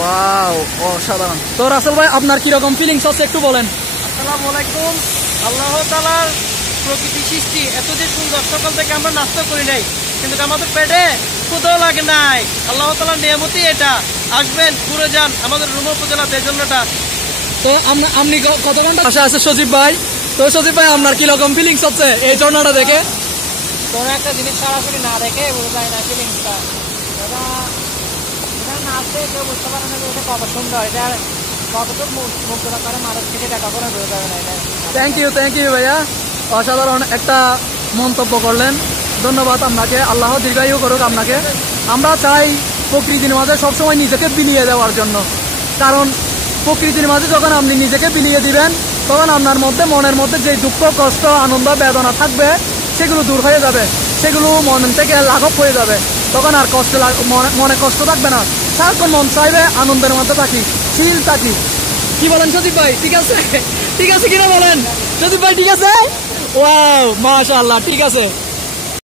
Wow, অসাধারণ। তো রাসেল ভাই, আপনার কিরকম ফিলিংস হচ্ছে একটু বলেন। আসসালামু আলাইকুম। আল্লাহ তাআলার প্রকৃতি সৃষ্টি এত যে সুন্দর, সকাল থেকে আমরা নাস্তা করি নাই, কিন্তু আমাদের পেটে ক্ষুধাও লাগে নাই। আল্লাহ তাআলার নিয়ামতই এটা। আসবেন, ঘুরে যান আমাদের রুমা উপজেলাতে, এই জন্যটা। তো আপনি কত ঘন্টা আশা আছে সজীব ভাই? তো সজীব ভাই, আপনার কিরকম ফিলিংস হচ্ছে এই ঝর্ণাটা দেখে? কোনো একটা জিনিস সরাসরি না দেখে বোঝা যায় না ফিলিংসটা। এটা না আসলে কেউ বুঝতে পারে না যে এটা কত সুন্দর, এটা কতটুকু মুগ্ধতা করে মানুষকে, সেটা কখনো বোঝা যাবে না। এটা থ্যাংক ইউ ভাইয়া, অসাধারণ একটা মন্তব্য করলেন। ধন্যবাদ আপনাকে, আল্লাহ দীর্ঘায়ু করুক আপনাকে। আমরা চাই প্রকৃতির মাঝে সবসময় নিজেকে বিলিয়ে দেওয়ার জন্য, কারণ প্রকৃতির মাঝে যখন আপনি নিজেকে বিলিয়ে দিবেন, তখন আপনার মধ্যে, মনের মধ্যে যে দুঃখ, কষ্ট, আনন্দ, বেদনা থাকবে, সেগুলো দূর হয়ে যাবে, সেগুলো মন থেকে লাঘব হয়ে যাবে। তখন আর মনে কষ্ট থাকবে না, সারাক্ষণ মন চাইবে আনন্দের মধ্যে থাকি, চিল থাকি। কি বলেন সজীব ভাই? ঠিক আছে, ঠিক আছে কিনা বলেন সজীব ভাই? ঠিক আছে, ওয়াও, মাশাআল্লাহ, ঠিক আছে।